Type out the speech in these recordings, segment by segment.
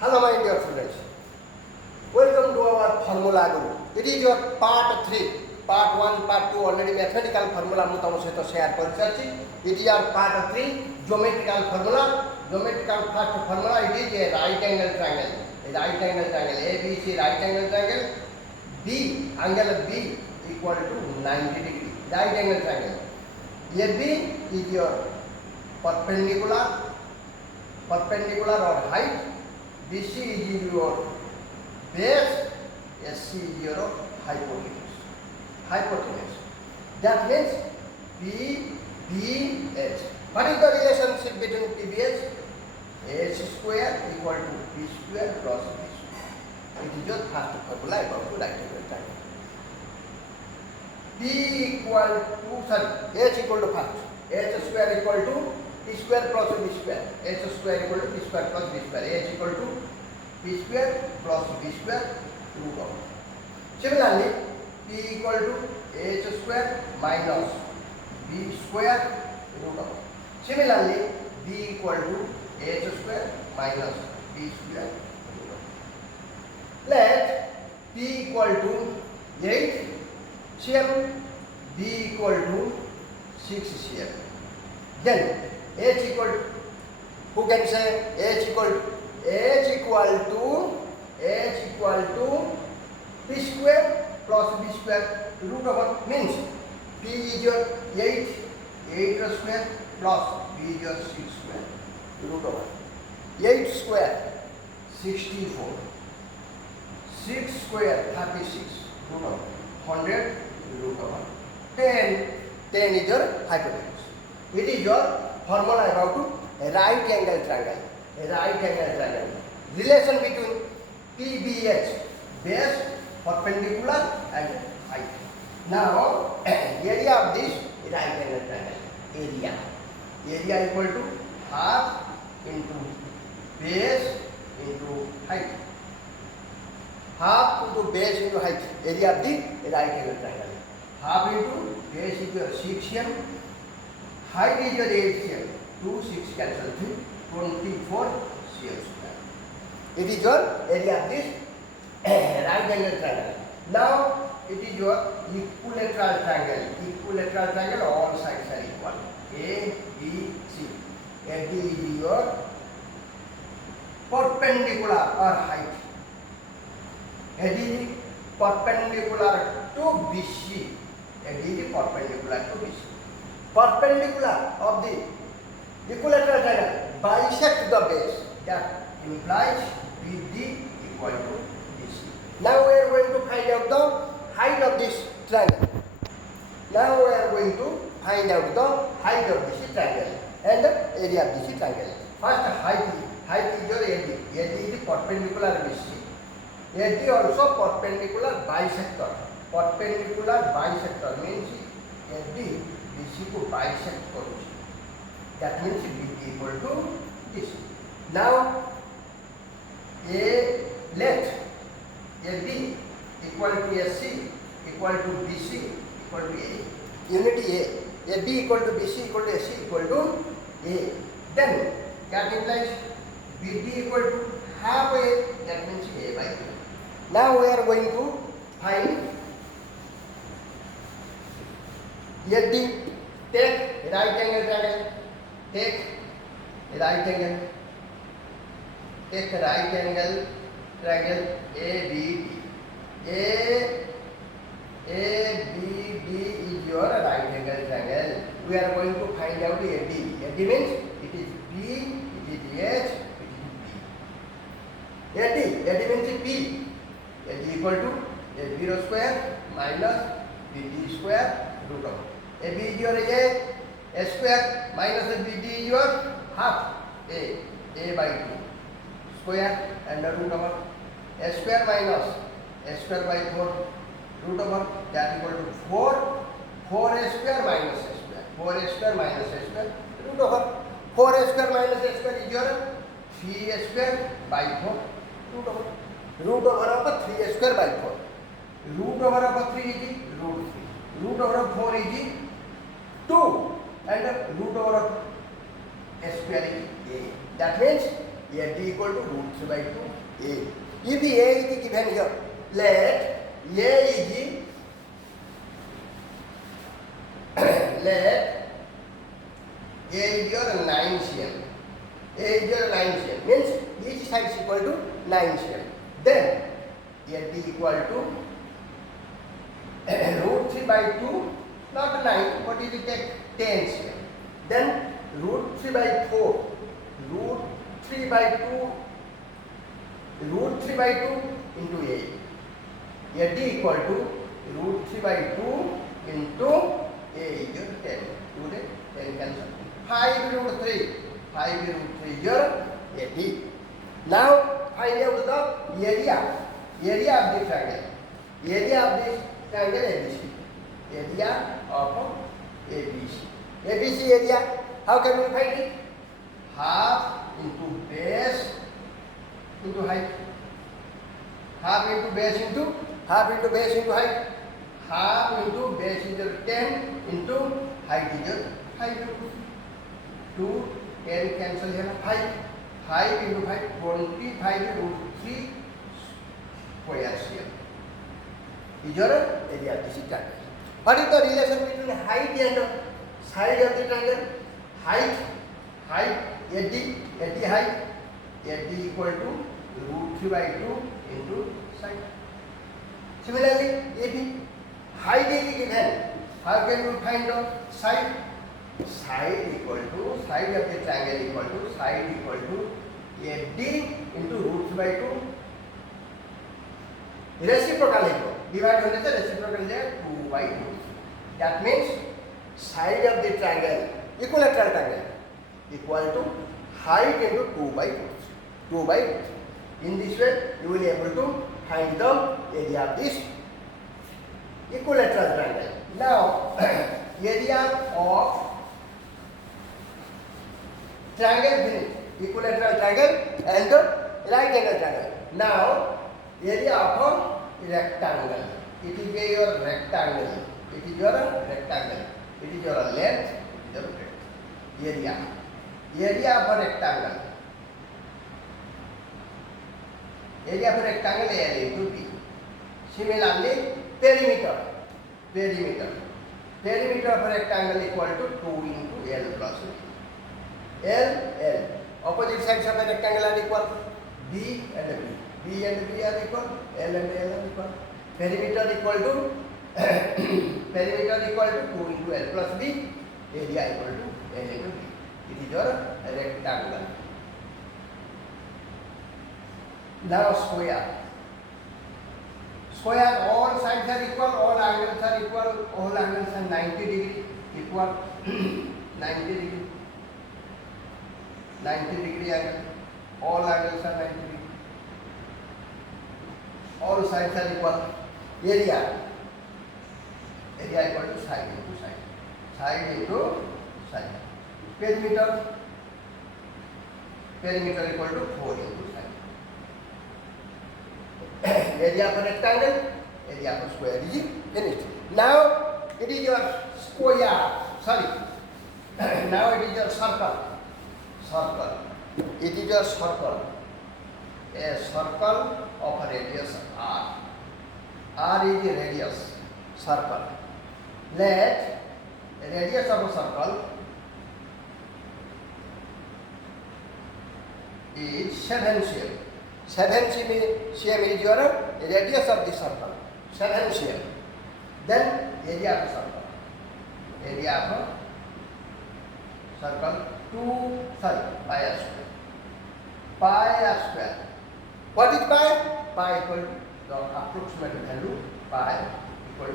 Hello my dear students, welcome to our formula guru. It is your part 3, part 1, part 2 already mathematical formula mu tamo sahito share karisachi. It is your part 3 geometrical formula. Geometrical first formula, it is a right angle triangle. A right angle triangle, ABC right angle triangle. B, angle of B equal to 90 degree. Right angle triangle. AB is your perpendicular or height. BC is your base, SC is your hypotenuse. That means PBH. What is the relationship between PBH? H square equal to B square plus B square. It is your first formula about right angle triangle. H equal to first. H square equal to P square plus B square. H square equal to P square plus B square. H equal to P square plus B square root of. Similarly, P equal to H square minus B square root of. Similarly, B equal to H square minus B square root of. Let P equal to 8 cm, B equal to 6 cm. Then H equal to, who can say H equal to P square plus B square root over, means P is your 8 square plus B is your 6 square root over. 8 square 64, 6 square 36 root over 100 root over 10. 10 is your hypotenuse. It is your formula about a right angle triangle. A right angle triangle. Relation between PBH, base, perpendicular and height. Now, area of this right angle triangle. Area equal to half into base into height. Half into base into height. Area of the right angle triangle. Half into base is your 6 cm. Height is your 8 cm. 2, 6 cancel 3, 24 cm square. It is your area of this right angle triangle. Now it is your equilateral triangle. Equilateral triangle, all sides are equal. A, B, C. AB is your perpendicular or height. AD is perpendicular to BC. AD is perpendicular to BC. Perpendicular of the equilateral triangle bisect the base. That implies BD equal to BC. Now we are going to find out the height of this triangle. Now we are going to find out the height of this triangle and the area of this triangle. First, height is your AD. AD is perpendicular BC. AD also perpendicular bisector. Perpendicular bisector means AD BC को bisect करूँ. That means BD equal to this. Now, let AD equal to SC equal to BC equal to A. Unity A. AB equal to BC equal to SC equal to A. Then that implies BD equal to half A. That means A by 2. Now we are going to find AD. Take right angle triangle. Take right angle triangle ABD. ABD is your right angle triangle. We are going to find out the AD. AD means it is B, it is H, it is B. AD means P. AD equal to A0 square minus BD square root of. AB is your A square minus BD is your half A by 2 square and the root over. A square minus A square by 4 root over, that equal to 4. 4A square minus A square. 4A square minus A square root over. 4A square minus A square is your 3A square by 4 root over. Root over of 3A square by 4. Root over of 3 is root 3. Root over of 4 is 2 and root over of A square is A. That means AD equal to root 3 by 2 A. If A is given here, let A is let A is your 9 cm. A is your 9 cm means each side is equal to 9 cm. Then AD equal to root 3 by 2, not 9, what is it take 10 cm. Then root 3 by 4, root 3 by 2, root 3 by 2 into A. AD equal to root 3 by 2 into A is your 10. 2 day 10 cancel. 5 root 3. 5 root 3 is your AD. Now find out the area. Area of the triangle. Area of this triangle ABC. Area of ABC. ABC area. How can we find it? Half into base into height. Half into base into height. Half into base is your 10 into height is your 5 root 2. 10 cancel here. 5 into 5 25 root 3 square cm. Is your area of this triangle. What is the relation between height and side of the triangle? Height AD height. AD equal to root 3 by 2 into side. Similarly, if height is given, how can you find the side? Side equal to side of the triangle equal to side equal to AD into root 3 by 2. Reciprocal equal. Divide होने से reciprocal है 2 by 2. That means side of the triangle, equilateral triangle, equal to height into 2 by 2. 2 by 2. In this way, you will be able to find the area of this equilateral triangle. Now, area of triangle finish, equilateral triangle and the right angle triangle. Now, area of a rectangle. It is your rectangle. It is your rectangle. It is your length. It is your breadth. Area. Area of a rectangle. Area of a rectangle A into B. Similarly, perimeter. Perimeter of a rectangle equal to 2 into L plus B. L. Opposite sides of a rectangle are equal. B and B. B and B are equal. L and L are equal. Perimeter equal to 2 into L plus B. Area equal to L into B. It is your rectangle. Now square. Square, all sides are equal, all angles are equal, all angles are 90 degree equal. 90 degree. 90 degree angle. All angles are 90 degree. All sides are equal. Area equal to side into side. Side into side. Perimeter equal to 4 into side. Area of a rectangle, area of a square is finished. Now it is your square. Now it is your circle. It is your circle. A circle of a radius R. R is the radius. Circle. Let a radius of a circle is 7 cm. 7 cm is your radius of the circle. 7 cm. Then area of a circle. Area of a circle pi r square. Pi r square. What is pi? Pi equal to the approximate value pi equal to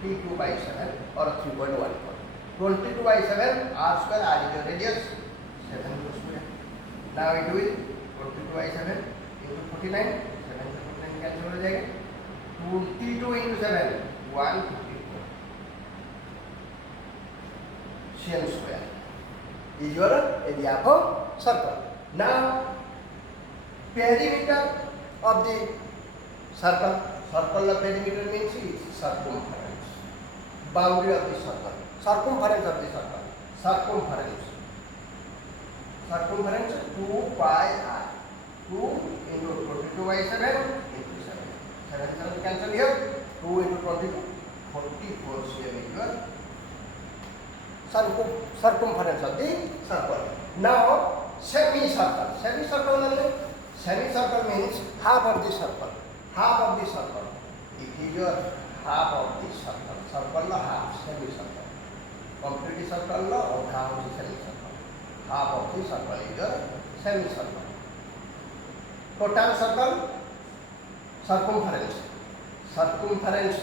22 by 7 or 3.14. 22 by 7 r square, r is your radius, 7 square. Now it will 22 by 7 into 49, 7 से 49 cancel हो जाएगा. 22 into 7, 154. cm square is your area of a circle. Now perimeter of the circle. Circle of perimeter means is circumference. Boundary of the circle. Circumference of the circle. Circumference 2 pi r. 2 into 22 by 7 into 7. 7 7 cancel here. 2 into 22, 44 cm is your circumference of the circle. Now semicircle. Semicircle means half of the circle. Half of the circle. It is your half of the circle. Circle la half, semicircle. Complete circle la or half of the semicircle. Half of the circle is your semicircle. Total circle, circumference. Circumference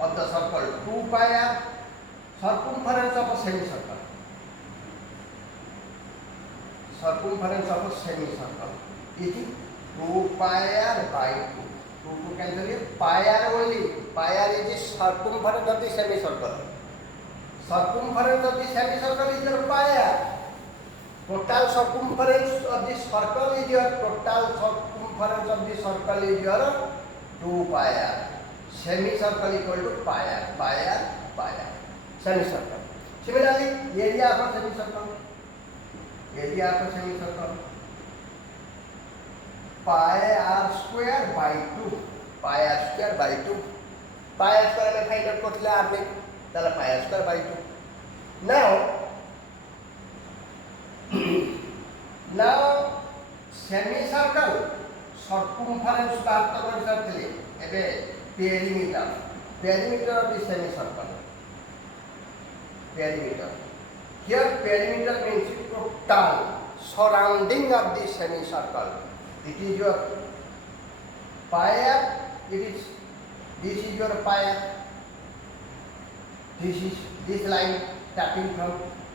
of the circle 2 pi r. Circumference of a semicircle. Circumference of a semicircle is 2 pi r by 2. 2 cancel here. Pi r only. Pi r is the circumference of the semicircle. Circumference of the semicircle is your pi r. Total circumference of the circle is your circle is your 2 pi r. Semicircle equal to pi r. Pi r. Semicircle. Similarly, area of a semicircle. Pi r square by 2. Pi r square by 2. Pi r square में find out करते हैं आपने. चला pi r square by 2. Now semicircle circumference बात तो कर सकते हैं. एबे perimeter of the semicircle. Perimeter. Here perimeter means total surrounding of the semicircle. It is your pi r. This is your pi r. This is this line starting from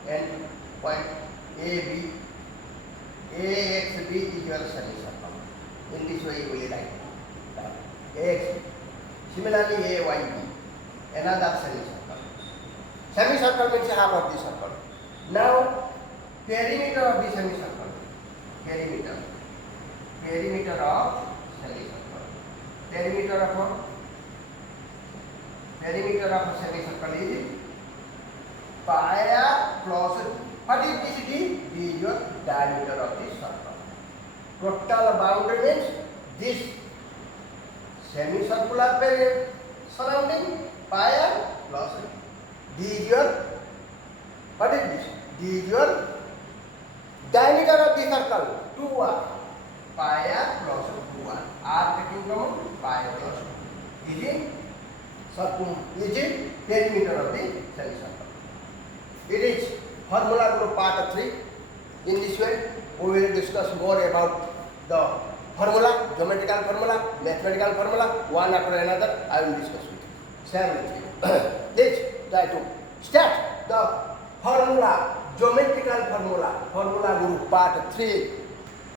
end point AB. AXB is your semicircle. In this way you will write AX. Similarly AYB, another semicircle. Semicircle means half of the circle. Now perimeter of the semicircle. Perimeter of semicircle. Perimeter of a semicircle is pi r plus what is this? This is your diameter of the circle. Total boundary means this semicircular period surrounding pi r plus d is your what is this? D is your diameter of the circle 2r. Pi r plus 2r. R taking from pi plus 2. Is it perimeter of the semicircle? It is formula group part 3. In this way, we will discuss more about the formula, geometrical formula, mathematical formula, one after another. I will discuss with you. Share with you. Let's try to start the formula, geometrical formula group part 3.